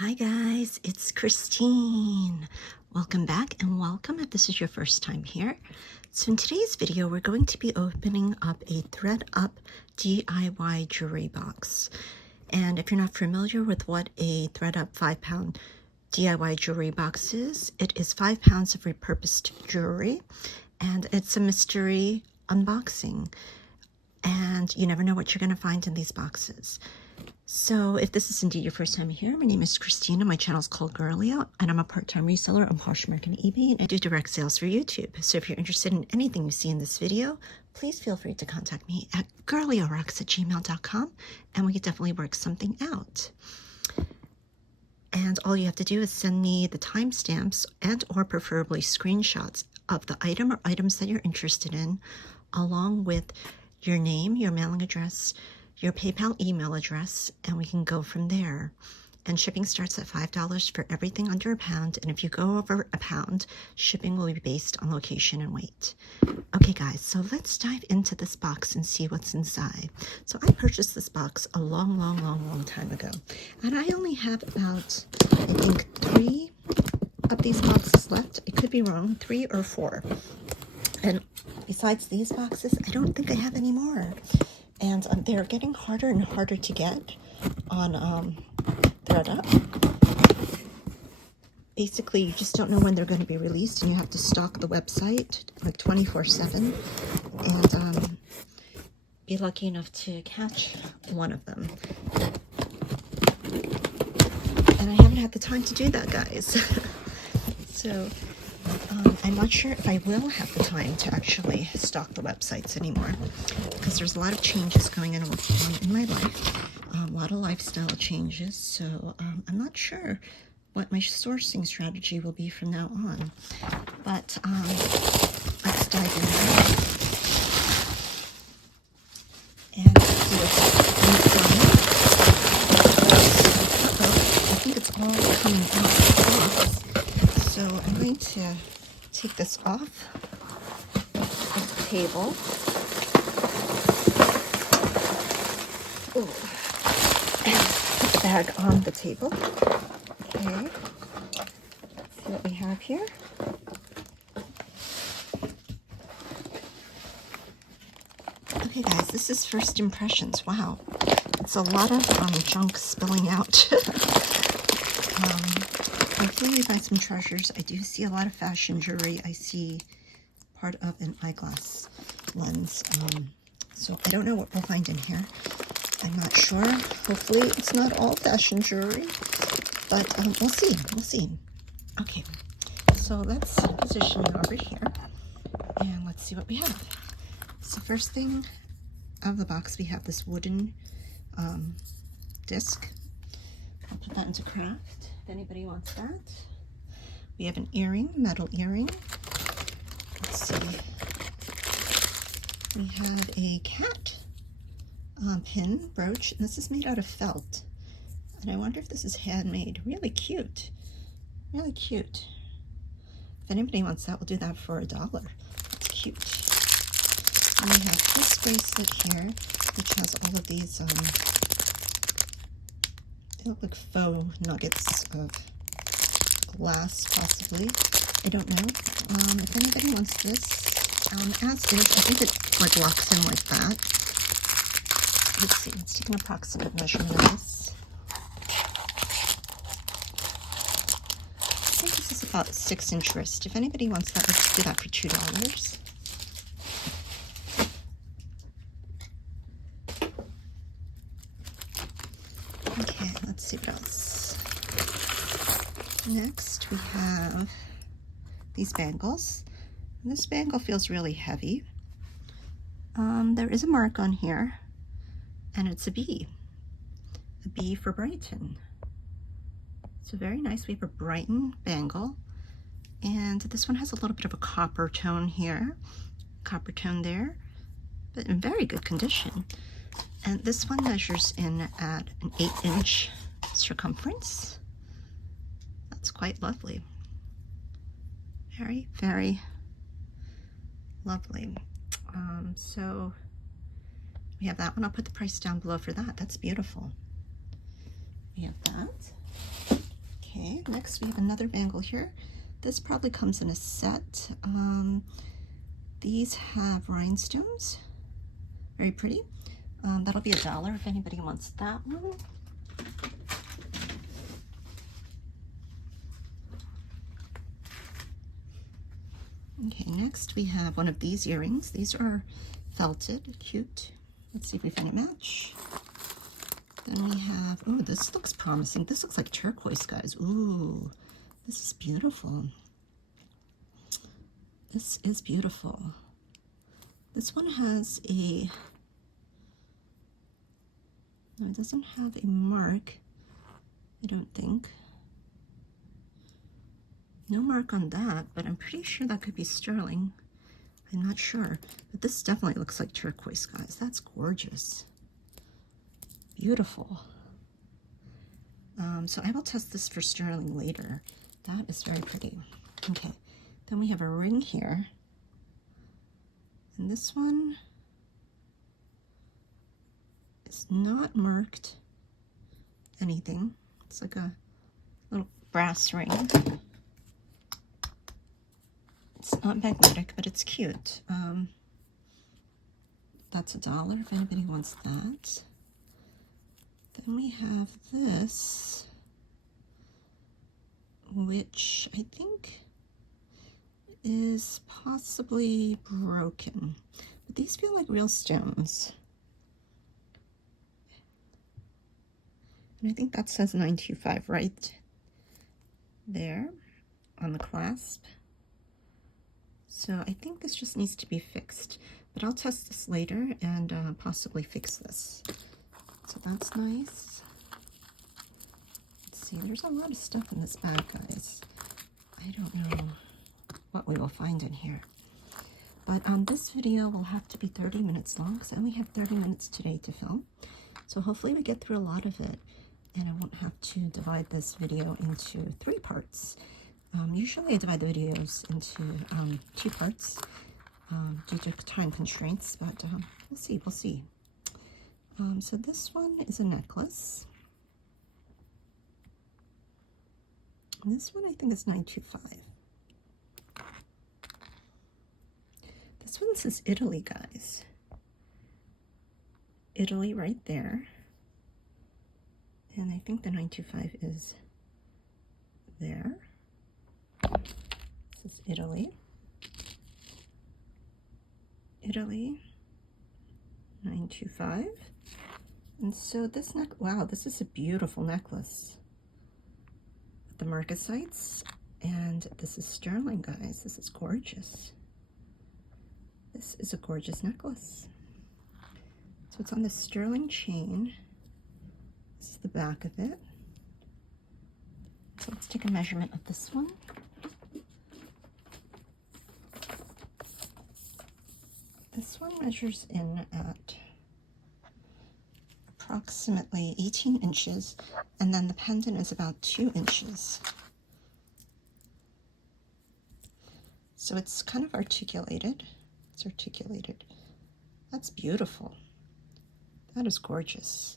Hi guys, it's Christine. Welcome back and welcome if this is your first time here. So in today's video, we're going to be opening up a Thredup DIY jewelry box. And if you're not familiar with what a Thredup 5-pound DIY jewelry box is, it is 5 pounds of repurposed jewelry, and it's a mystery unboxing. And you never know what you're going to find in these boxes. So if this is indeed your first time here, my name is Christina. My channel is called Girlio, and I'm a part-time reseller on Poshmark and eBay, and I do direct sales for YouTube. So if you're interested in anything you see in this video, please feel free to contact me at girliorocks@gmail.com, and we can definitely work something out. And all you have to do is send me the timestamps and or preferably screenshots of the item or items that you're interested in, along with your name, your mailing address, your PayPal email address, and we can go from there. And shipping starts at $5 for everything under a pound, and if you go over a pound, shipping will be based on location and weight. Okay guys, so let's dive into this box and see what's inside. So I purchased this box a long time ago, and I only have about, I think, 3 of these boxes left. I could be wrong, 3 or 4. And besides these boxes, I don't think I have any more. And they're getting harder and harder to get on Thredup. Basically, you just don't know when they're going to be released, and you have to stalk the website like 24/7 and be lucky enough to catch one of them. And I haven't had the time to do that, guys. So I'm not sure if I will have the time to actually stalk the websites anymore, because there's a lot of changes going on in my life, a lot of lifestyle changes, so I'm not sure what my sourcing strategy will be from now on. But let's dive in and see what's inside. I think it's all coming out. So I'm going to take this off of the table. Ooh. And put the bag on the table. Okay. Let's see what we have here. Okay guys, this is first impressions. Wow. It's a lot of junk spilling out. Hopefully we find some treasures. I do see a lot of fashion jewelry. I see part of an eyeglass lens. So I don't know what we'll find in here. I'm not sure. Hopefully it's not all fashion jewelry, but we'll see. We'll see. Okay, so let's position it over here, and let's see what we have. So first thing of the box, we have this wooden disc. I'll put that into craft if anybody wants that. We have an earring, metal earring. Let's see. We have a cat pin brooch, and this is made out of felt. And I wonder if this is handmade. Really cute. Really cute. If anybody wants that, we'll do that for $1. It's cute. And we have this bracelet here, which has all of these they look like faux nuggets of glass, possibly. I don't know. If anybody wants this, as is, I think it like locks in like that. Let's see. Let's take an approximate measurement of this. I think this is about 6-inch wrist. If anybody wants that, let's do that for $2. Okay, let's see what else. Next, we have these bangles. And this bangle feels really heavy. There is a mark on here, and it's a B for Brighton. So very nice. We have a Brighton bangle, and this one has a little bit of a copper tone here, copper tone there, but in very good condition. And this one measures in at an 8-inch circumference. That's quite lovely. Very, very lovely. So we have that one. I'll put the price down below for that. That's beautiful. We have that. next we have another bangle here. This probably comes in a set. These have rhinestones, very pretty. That'll be $1 if anybody wants that one. Okay, next we have one of these earrings. These are felted, cute. Let's see if we find a match. Then we have, oh, this looks promising. This looks like turquoise, guys. Ooh, this is beautiful. This is beautiful. This one has a, no, it doesn't have a mark, I don't think. No mark on that, but I'm pretty sure that could be sterling. I'm not sure, but this definitely looks like turquoise, guys. That's gorgeous. Beautiful. So I will test this for sterling later. That is very pretty. Okay, then we have a ring here. And this one is not marked anything. It's like a little brass ring. It's not magnetic, but it's cute. That's $1 if anybody wants that. Then we have this, which I think is possibly broken, but these feel like real stones. And I think that says 925 right there on the clasp. So I think this just needs to be fixed, but I'll test this later and possibly fix this. So that's nice. Let's see, there's a lot of stuff in this bag, guys. I don't know what we will find in here. But this video will have to be 30 minutes long because I only have 30 minutes today to film. So hopefully we get through a lot of it and I won't have to divide this video into 3 parts. Usually I divide the videos into 2 parts due to time constraints, but we'll see. So this one is a necklace. And this one I think is $925. This one says Italy, guys. Italy right there. And I think the $925 is there. This is Italy. Italy, $925. And so this wow, this is a beautiful necklace with the marcasites, and this is sterling, guys. This is gorgeous. This is a gorgeous necklace. So it's on the sterling chain. This is the back of it. So let's take a measurement of this one. This one measures in at approximately 18 inches, and then the pendant is about 2 inches. So it's kind of articulated. It's articulated. That's beautiful. That is gorgeous.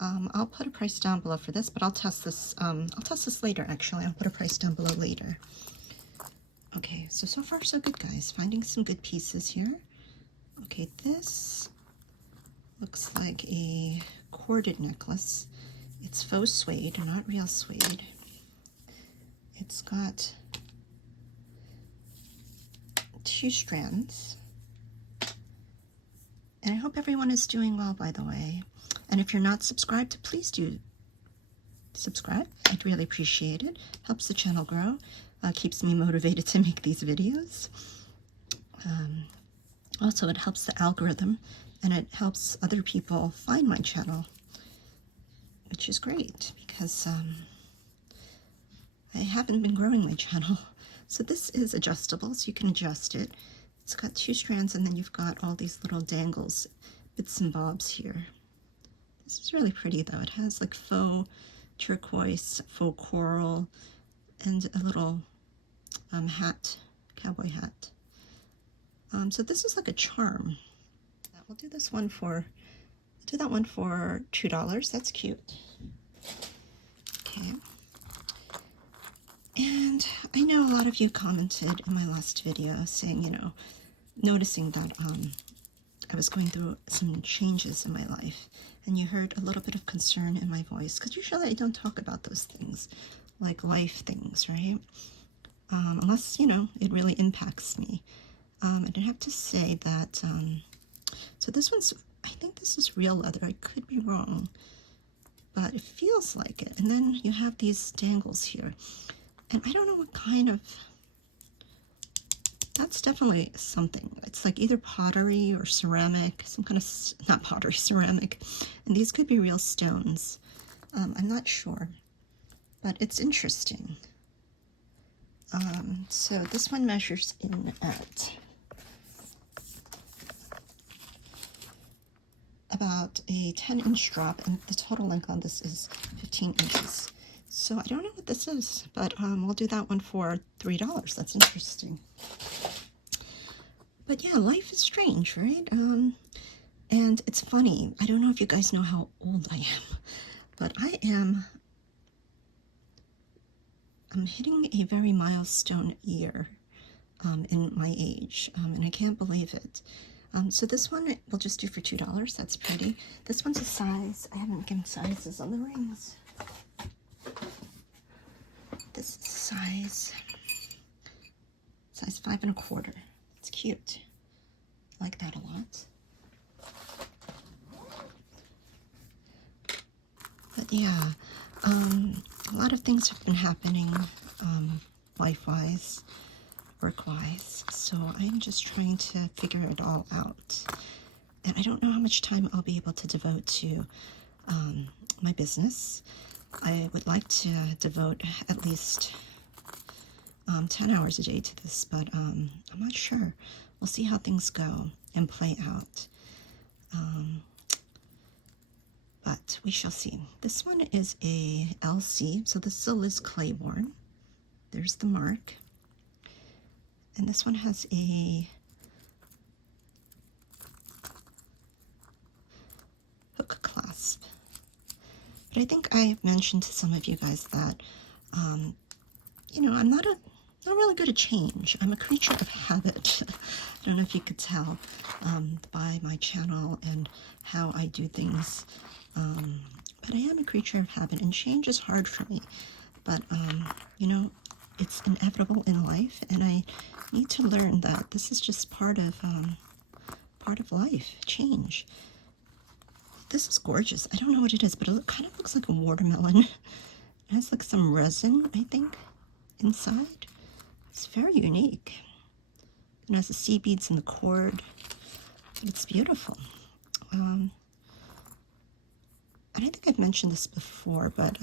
I'll put a price down below for this, but I'll test this. I'll test this later, actually. I'll put a price down below later. Okay, so far so good, guys. Finding some good pieces here. Okay, this looks like a corded necklace. It's faux suede, not real suede. It's got 2 strands. And I hope everyone is doing well, by the way. And if you're not subscribed, please do subscribe. I'd really appreciate it. Helps the channel grow. Keeps me motivated to make these videos. Also, it helps the algorithm, and it helps other people find my channel, which is great because I haven't been growing my channel. So this is adjustable, so you can adjust it. It's got 2 strands, and then you've got all these little dangles, bits and bobs here. This is really pretty, though. It has like faux turquoise, faux coral, and a little hat, cowboy hat. So this is like a charm. We'll do this one for, do that one for $2. That's cute. Okay. I know a lot of you commented in my last video saying, you know, noticing that I was going through some changes in my life, and you heard a little bit of concern in my voice, because usually I don't talk about those things, like life things, right? Unless, you know, it really impacts me. And I have to say that, so this one's, I think this is real leather. I could be wrong, but it feels like it. And then you have these dangles here. And I don't know what kind of, that's definitely something. It's like either pottery or ceramic, some kind of, not pottery, ceramic. And these could be real stones. I'm not sure, but it's interesting. So this one measures in at about a 10-inch drop, and the total length on this is 15 inches. So I don't know what this is, but we'll do that one for $3. That's interesting. But yeah, life is strange, right? And it's funny. I don't know if you guys know how old I am, but I'm hitting a very milestone year in my age, and I can't believe it. So this one we'll just do for $2. That's pretty. This one's a size. I haven't given sizes on the rings. This is size 5 1/4. It's cute. I like that a lot. But yeah, a lot of things have been happening life-wise, work-wise, so I'm just trying to figure it all out. And I don't know how much time I'll be able to devote to my business. I would like to devote at least 10 hours a day to this, but I'm not sure. We'll see how things go and play out. But we shall see. This one is a LC, so this is a Liz Claiborne. There's the mark. And this one has a hook clasp. But I think I mentioned to some of you guys that, you know, I'm not really good at change. I'm a creature of habit. I don't know if you could tell by my channel and how I do things. But I am a creature of habit, and change is hard for me. But, you know, it's inevitable in life, and I need to learn that this is just part of life, change. This is gorgeous. I don't know what it is, but it kind of looks like a watermelon. It has like some resin, I think, inside. It's very unique. It has the sea beads in the cord. But it's beautiful. And I think I've mentioned this before, but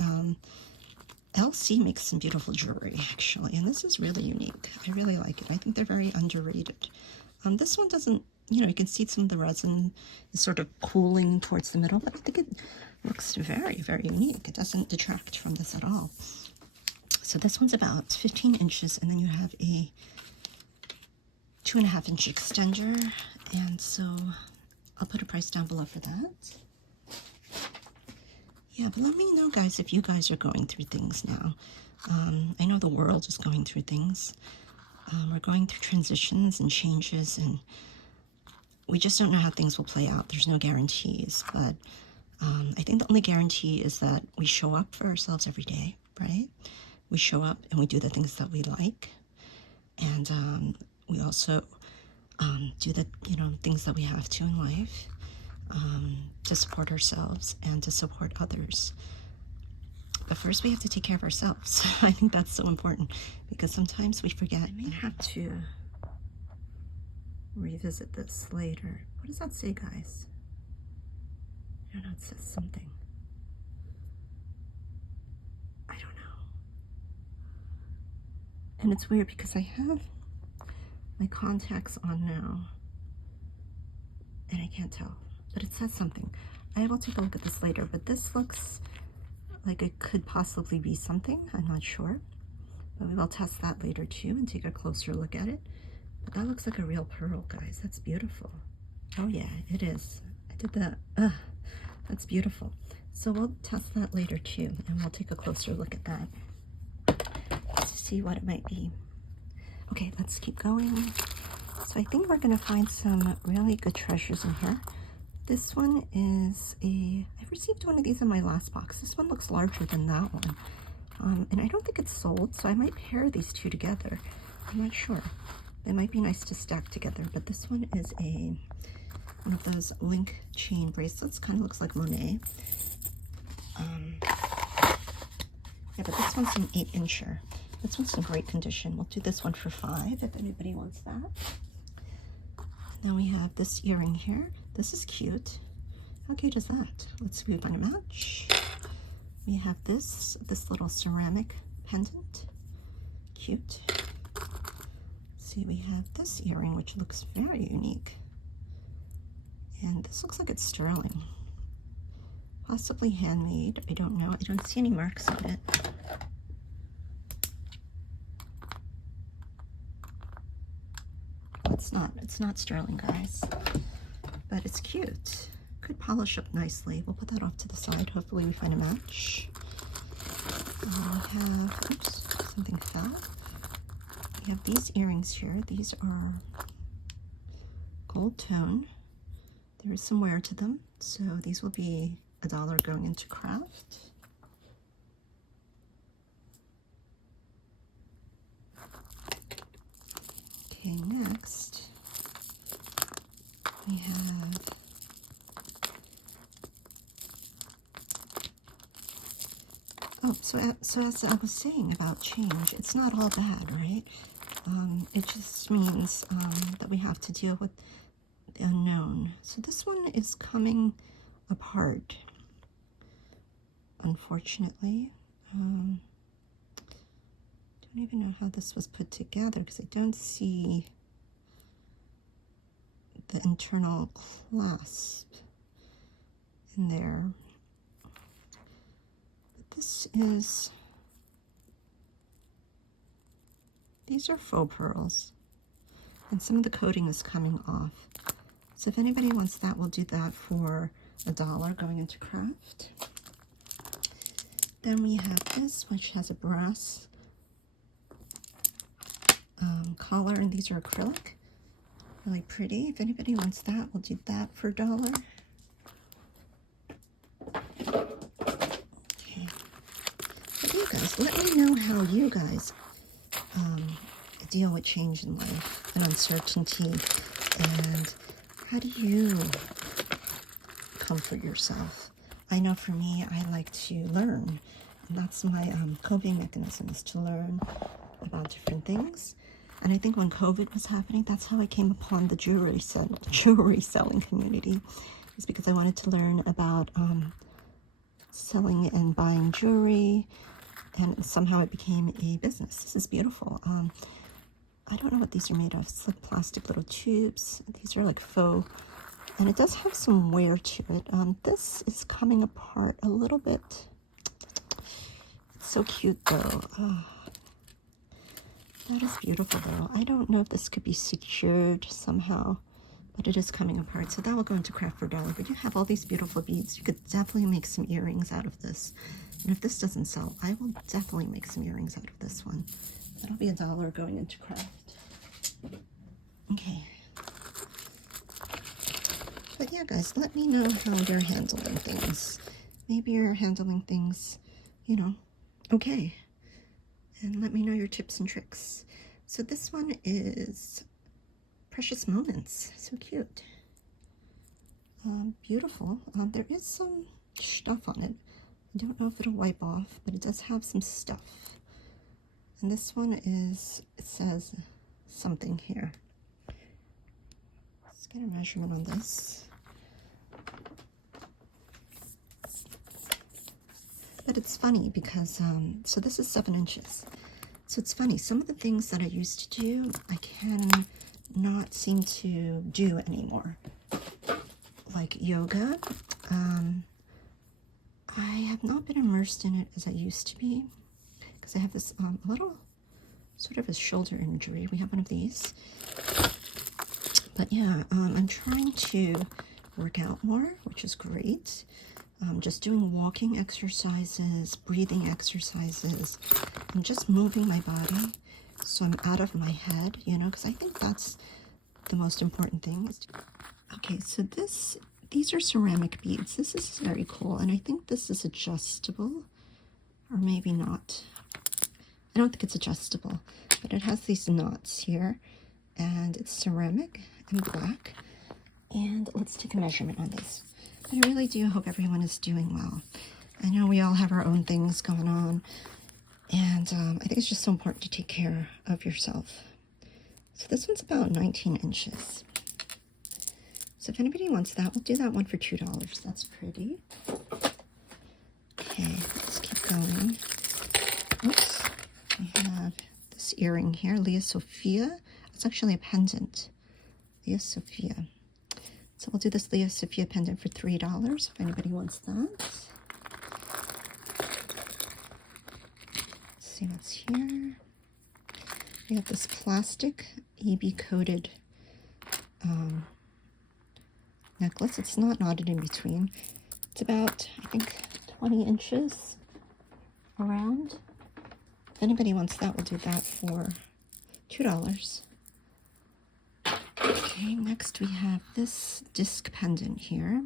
LC makes some beautiful jewelry, actually, and this is really unique. I really like it. I think they're very underrated. This one doesn't, you know, you can see some of the resin is sort of cooling towards the middle, but I think it looks very, very unique. It doesn't detract from this at all. So this one's about 15 inches, and then you have a 2.5-inch extender, and so I'll put a price down below for that. Yeah, but let me know, guys, if you guys are going through things now. I know the world is going through things. We're going through transitions and changes, and we just don't know how things will play out. There's no guarantees, but I think the only guarantee is that we show up for ourselves every day, right? We show up and we do the things that we like, and we also do the, you know, things that we have to in life. To support ourselves and to support others. But first we have to take care of ourselves. I think that's so important, because sometimes we forget. I may have to revisit this later. What does that say, guys? I don't know, it says something. I don't know. And it's weird because I have my contacts on now, and I can't tell. But it says something. I will take a look at this later, but this looks like it could possibly be something. I'm not sure. But we will test that later too and take a closer look at it. But that looks like a real pearl, guys. That's beautiful. Oh yeah, it is. I did that. That's beautiful. So we'll test that later too, and we'll take a closer look at that. see what it might be. Okay, let's keep going. So I think we're gonna find some really good treasures in here. This one is I received one of these in my last box. This one looks larger than that one. And I don't think it's sold, so I might pair these two together. I'm not sure. It might be nice to stack together, but this one is one of those link chain bracelets. Kind of looks like Monet. Yeah, but this one's an 8-incher. This one's in great condition. We'll do this one for $5 if anybody wants that. Now we have this earring here. This is cute. How cute is that? Let's see if we find a match. We have this little ceramic pendant. Cute. See, we have this earring, which looks very unique. And this looks like it's sterling. Possibly handmade. I don't know. I don't see any marks on it. It's not sterling, guys. But it's cute. Could polish up nicely. We'll put that off to the side. Hopefully we find a match. We have, oops, something fell. We have these earrings here. These are gold tone. There is some wear to them, so these will be $1 going into craft. Okay, next we have so as I was saying about change, it's not all bad, right? It just means that we have to deal with the unknown. So this one is coming apart, unfortunately. Don't even know how this was put together because I don't see the internal clasp in there. But these are faux pearls, and some of the coating is coming off. So if anybody wants that, we'll do that for $1 going into craft. Then we have this, which has a brass collar, and these are acrylic. Really pretty. If anybody wants that, we'll do that for $1. Okay. But you guys, let me know how you guys deal with change in life and uncertainty, and how do you comfort yourself? I know for me, I like to learn, and that's my coping mechanism, is to learn about different things. And I think when COVID was happening, that's how I came upon the jewelry selling community. It's because I wanted to learn about selling and buying jewelry, and somehow it became a business. This is beautiful. I don't know what these are made of. It's like plastic little tubes. These are like faux, and it does have some wear to it. This is coming apart a little bit. It's so cute though. That is beautiful though. I don't know if this could be secured somehow, but it is coming apart. So that will go into craft for $1. But you have all these beautiful beads. You could definitely make some earrings out of this. And if this doesn't sell, I will definitely make some earrings out of this one. That'll be $1 going into craft. Okay. But yeah, guys, let me know how you're handling things. Maybe you're handling things, you know, okay. And let me know your tips and tricks. So this one is Precious Moments. So cute. Beautiful. There is some stuff on it. I don't know if it'll wipe off, but it does have some stuff. And this one is, it says something here. Let's get a measurement on this. But it's funny because, so this is 7 inches. So it's funny, some of the things that I used to do, I can not seem to do anymore. Like yoga. I have not been immersed in it as I used to be, because I have this little sort of a shoulder injury. We have one of these. But yeah, I'm trying to work out more, which is great. just doing walking exercises, breathing exercises, and just moving my body so I'm out of my head, you know, because I think that's the most important thing. Okay, so these are ceramic beads. This is very cool, and I think this is adjustable, or maybe not. I don't think it's adjustable, but it has these knots here, and it's ceramic and black. And let's take a measurement on this. But I really do hope everyone is doing well. I know we all have our own things going on, and I think it's just so important to take care of yourself. So this one's about 19 inches. So if anybody wants that, we'll do that one for $2. That's pretty. Okay, let's keep going. Oops. I have this earring here, Leah Sophia. It's actually a pendant. Leah Sophia. So we'll do this Leah Sophia pendant for $3 if anybody wants that. Let's see what's here. We have this plastic EB coated necklace. It's not knotted in between. It's about, I think, 20 inches around. If anybody wants that, we'll do that for $2. Okay, next we have this disc pendant here.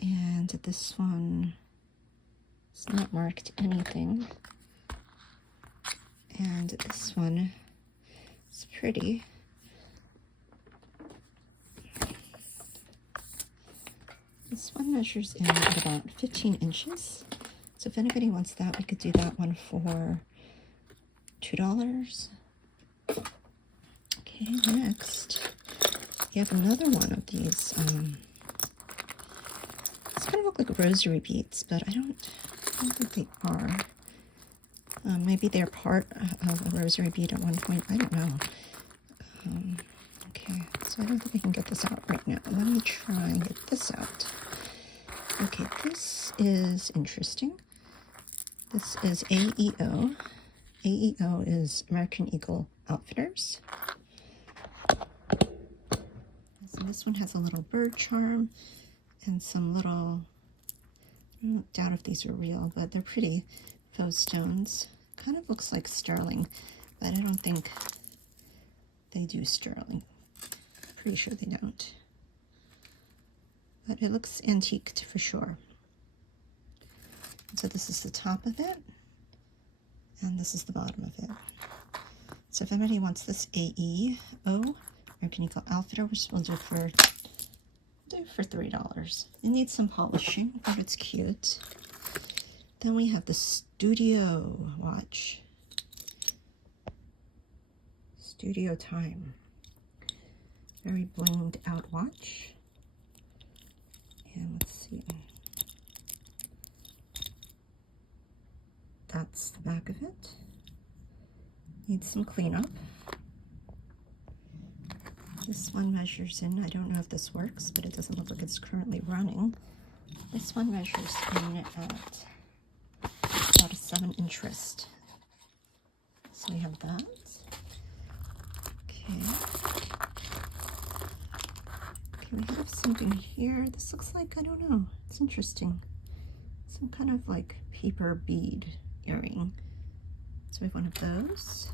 And this one is not marked anything. And this one is pretty. This one measures in at about 15 inches. So if anybody wants that, we could do that one for $2. Okay, next, you have another one of these. It's kind of look like rosary beads, but I don't think they are. Maybe they're part of a rosary bead at one point. I don't know. Okay, so I don't think I can get this out right now. Let me try and get this out. Okay, this is interesting. This is AEO. AEO is American Eagle Outfitters. So this one has a little bird charm and some little, I don't doubt if these are real, but they're pretty faux stones. Kind of looks like sterling, but I don't think they do sterling. Pretty sure they don't. But it looks antiqued for sure. So this is the top of it, and this is the bottom of it. So if anybody wants this AEO, American Eagle Outfitter, which we'll do for $3. It needs some polishing, but it's cute. Then we have the Studio watch. Studio Time. Very blinged out watch. And let's see. That's the back of it. Needs some cleanup. This one measures in, I don't know if this works, but it doesn't look like it's currently running. This one measures in at about a 7-inch wrist. So we have that. Okay. Okay, we have something here. This looks like, I don't know, it's interesting. Some kind of like paper bead earring. So we have one of those.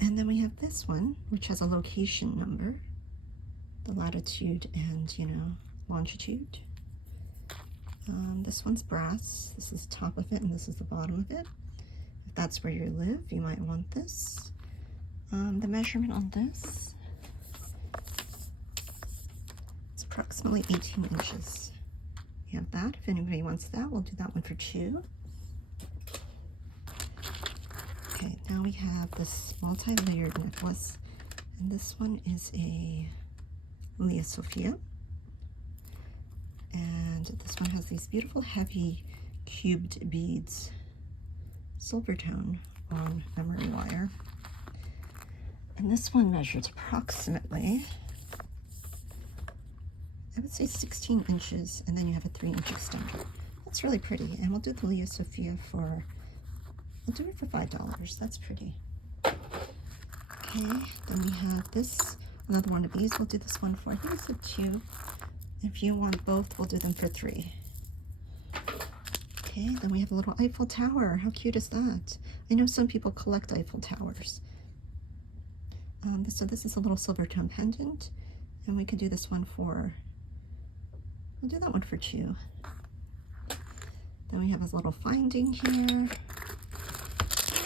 And then we have this one, which has a location number, the latitude and, you know, longitude. This one's brass. This is the top of it, and this is the bottom of it. If that's where you live, you might want this. The measurement on this, it's approximately 18 inches. We have that. If anybody wants that, we'll do that one for $2. Okay, now we have this multi-layered necklace, and this one is a Leah Sophia, and this one has these beautiful heavy cubed beads, silver tone on emery wire, and this one measures approximately, I would say 16 inches, and then you have a 3-inch extender. That's really pretty, and we'll do the Leah Sophia for, we'll do it for $5. That's pretty. Okay, then we have this, another one of these. We'll do this one for, I think it's a 2. If you want both, we'll do them for 3. Okay, then we have a little Eiffel Tower. How cute is that? I know some people collect Eiffel Towers. So this is a little silver tone pendant, and we could do this one for, we'll do that one for 2. Then we have a little finding here.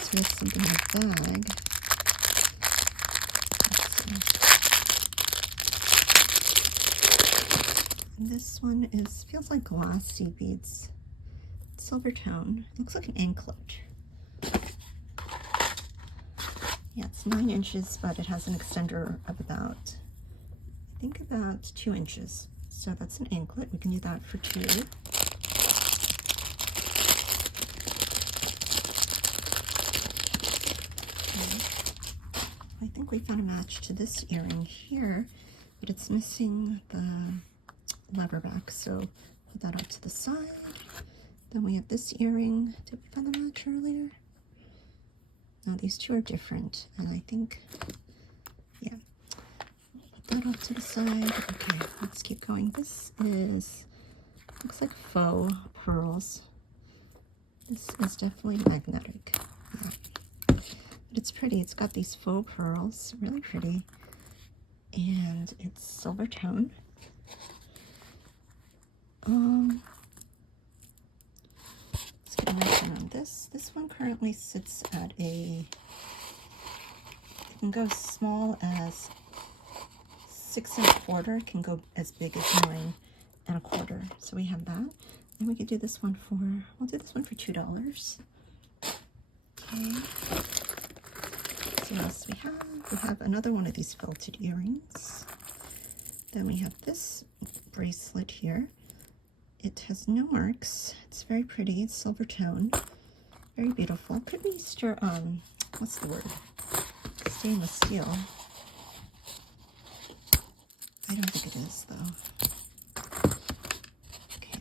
So we have something like bag. And this one is, feels like glass seed beads. Silver tone. It looks like an anklet. Yeah, it's 9 inches, but it has an extender of about, I think about 2 inches. So that's an anklet. We can do that for 2. I think we found a match to this earring here, but it's missing the lever back, so put that up to the side. Then we have this earring. Did we find the match earlier? No, these two are different, and I think, yeah. Put that off to the side. Okay, let's keep going. This is, looks like faux pearls. This is definitely magnetic. Yeah. But it's pretty. It's got these faux pearls, really pretty, and it's silver tone. Let's get a measure on this. This one currently sits at a, it can go small as 6 1/4. It can go as big as 9 1/4. So we have that. And we could do this one for, we'll do this one for $2. Okay. So what else do we have? We have another one of these felted earrings. Then we have this bracelet here. It has no marks. It's very pretty. It's silver tone. Very beautiful. Could be what's the word? Stainless steel. I don't think it is, though. Okay.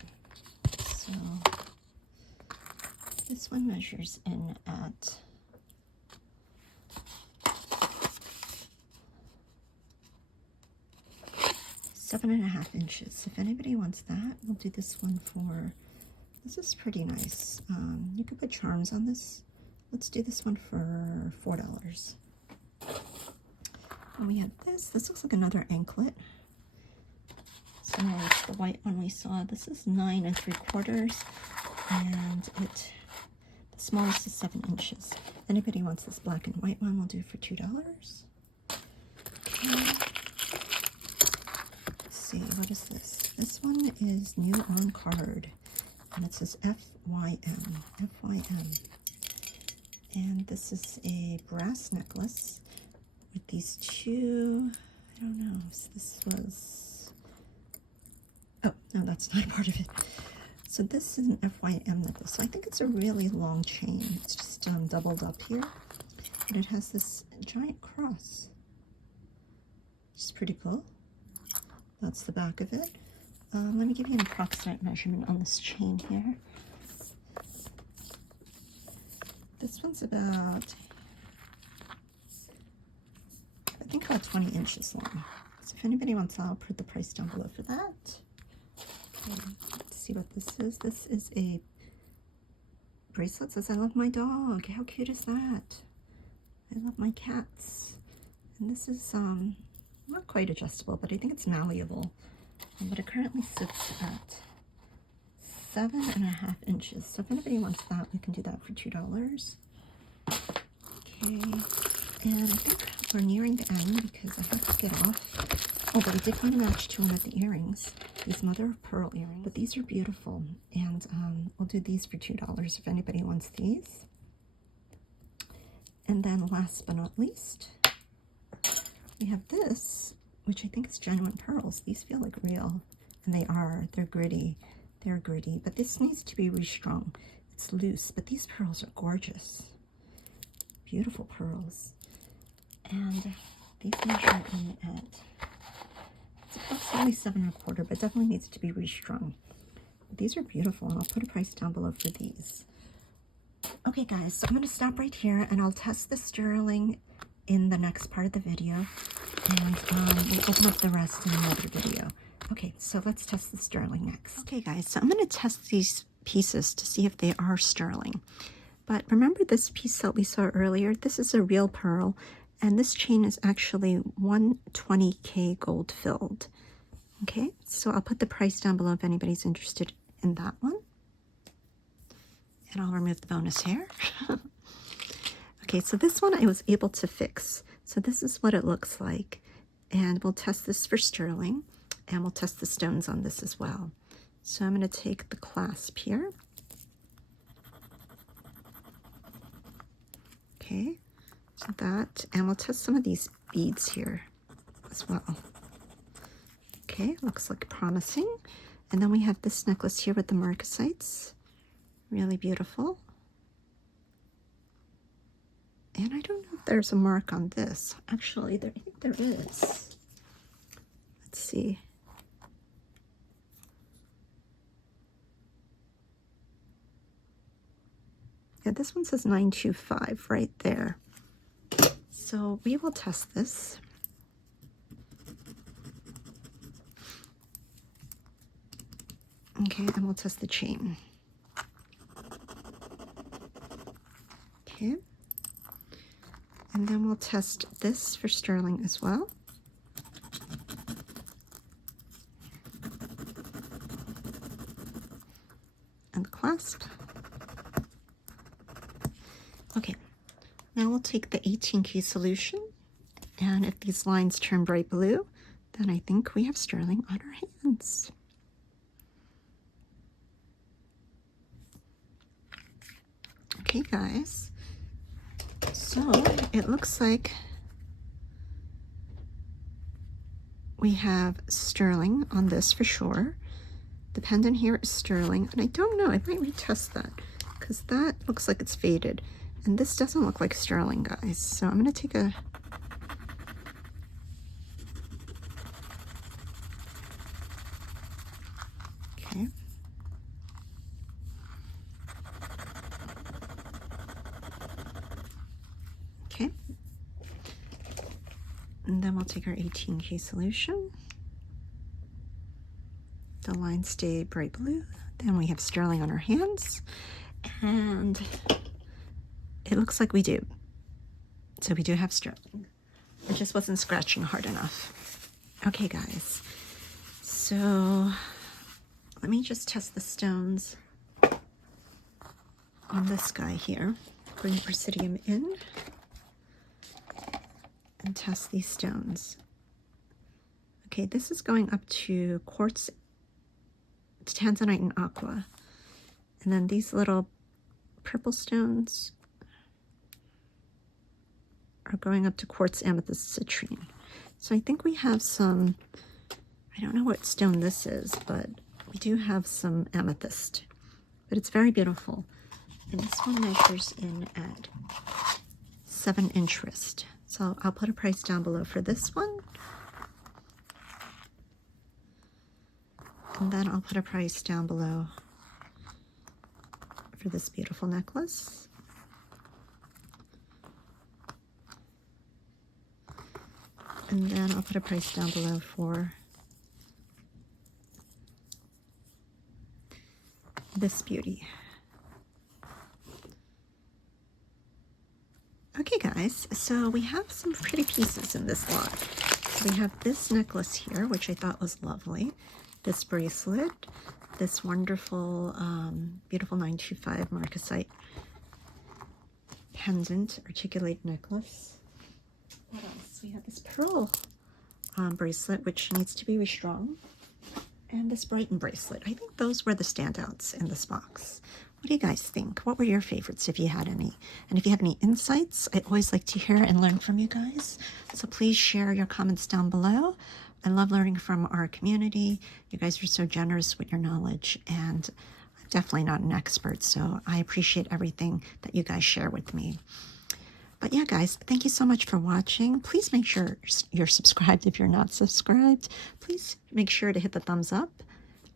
So this one measures in at 7.5 inches. If anybody wants that, we'll do this one for, this is pretty nice. You could put charms on this. Let's do this one for $4. And we have this. This looks like another anklet. So it's the white one we saw. This is 9 3/4, and the smallest is 7 inches. If anybody wants this black and white one, we'll do for $2. Okay. See, what is this? This one is new on card, and it says FYM. FYM. And this is a brass necklace with these two, I don't know, so this was, oh, no, that's not part of it. So this is an FYM necklace. So I think it's a really long chain. It's just doubled up here, and it has this giant cross, which is pretty cool. That's the back of it. Let me give you an approximate measurement on this chain here. This one's about, I think about 20 inches long. So if anybody wants, I'll put the price down below for that. Okay, let's see what this is. This is a bracelet that says, I love my dog. How cute is that? I love my cats. And this is, not quite adjustable, but I think it's malleable. But it currently sits at 7.5 inches. So if anybody wants that, we can do that for $2. Okay, and I think we're nearing the end because I have to get off. Oh, but I did find a match to one of the earrings. These mother of pearl earrings. But these are beautiful, and we'll do these for $2 if anybody wants these. And then last but not least, we have this, which I think is genuine pearls. These feel like real, and they are. They're gritty. They're gritty, but this needs to be restrung. It's loose, but these pearls are gorgeous. Beautiful pearls. And these measure in at, it's approximately 7 1/4, but definitely needs to be restrung. But these are beautiful, and I'll put a price down below for these. Okay, guys, so I'm going to stop right here, and I'll test the sterling in the next part of the video, and we'll open up the rest in another video. Okay, so let's test the sterling next. Okay guys, so I'm going to test these pieces to see if they are sterling. But remember this piece that we saw earlier? This is a real pearl, and this chain is actually 120K gold filled. Okay, so I'll put the price down below if anybody's interested in that one. And I'll remove the bonus hair. Okay, so this one I was able to fix. So this is what it looks like. And we'll test this for sterling, and we'll test the stones on this as well. So I'm going to take the clasp here. Okay, so that, and we'll test some of these beads here as well. Okay, looks like promising. And then we have this necklace here with the marcasites. Really beautiful. And I don't know if there's a mark on this. Actually, I think there is. Let's see. Yeah, this one says 925 right there. So we will test this. Okay, and we'll test the chain. Okay. And then we'll test this for sterling as well. And the clasp. Okay, now we'll take the 18K solution, and if these lines turn bright blue, then I think we have sterling on our hands. Okay guys, so it looks like we have sterling on this for sure. The pendant here is sterling, and I don't know, I might retest that because that looks like it's faded, and this doesn't look like sterling, guys. So I'm going to take a okay. Okay, and then we'll take our 18K solution. The lines stay bright blue. Then we have sterling on our hands, and it looks like we do. So we do have sterling. It just wasn't scratching hard enough. Okay guys, so let me just test the stones on this guy here. Bring Presidium in and test these stones. Okay, this is going up to quartz, tanzanite, and aqua. And then these little purple stones are going up to quartz, amethyst, citrine. So I think we have some, I don't know what stone this is, but we do have some amethyst. But it's very beautiful. And this one measures in at 7-inch wrist. So I'll put a price down below for this one. And then I'll put a price down below for this beautiful necklace. And then I'll put a price down below for this beauty. Okay guys, so we have some pretty pieces in this lot. So we have this necklace here, which I thought was lovely. This bracelet, this wonderful, beautiful 925 marcasite pendant, articulate necklace. What else? We have this pearl bracelet, which needs to be restrung. And this Brighton bracelet. I think those were the standouts in this box. What do you guys think? What were your favorites, if you had any? And if you have any insights, I always like to hear and learn from you guys. So please share your comments down below. I love learning from our community. You guys are so generous with your knowledge, and I'm definitely not an expert, so I appreciate everything that you guys share with me. But yeah, guys, thank you so much for watching. Please make sure you're subscribed if you're not subscribed. Please make sure to hit the thumbs up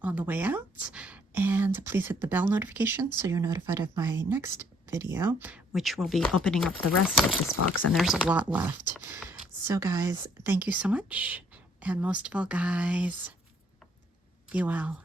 on the way out, and please hit the bell notification so you're notified of my next video. video, which will be opening up the rest of this box, and there's a lot left. So guys, thank you so much. And most of all, guys, be well.